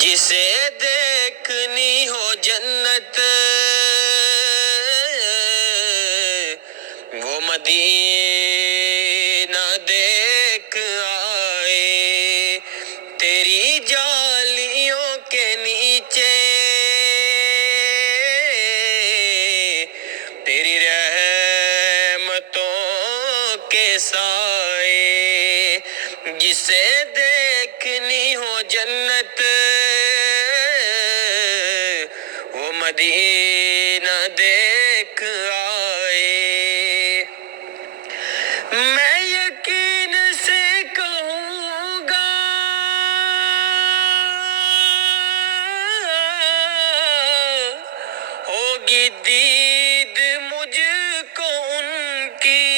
جسے دیکھنی ہو جنت وہ مدینہ دیکھ آئے، تیری جالیوں کے نیچے تیری رحمتوں کے سائے، جسے دیکھنی ہو جنت وہ مدینہ دیکھ آئے۔ میں یقین سے کہوں گا ہوگی دید مجھ کو ان کی،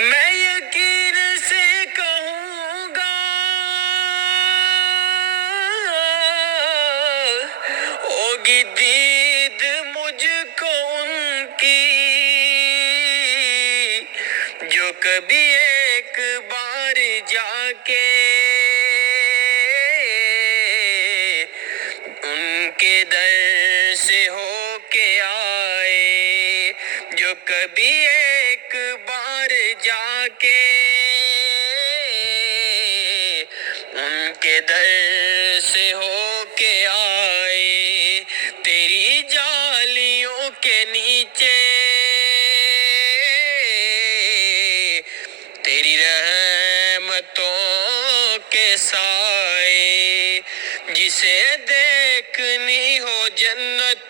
میں یقین سے کہوں گا ہوگی دید مجھ کو ان کی، جو کبھی ایک بار جا کے ان کے در سے ہو کے آئے، جو کبھی ایک بار جا کے ان کے در سے ہو کے آئے، تیری جالیوں کے نیچے تیری رحمتوں کے سائے، جسے دیکھنی ہو جنت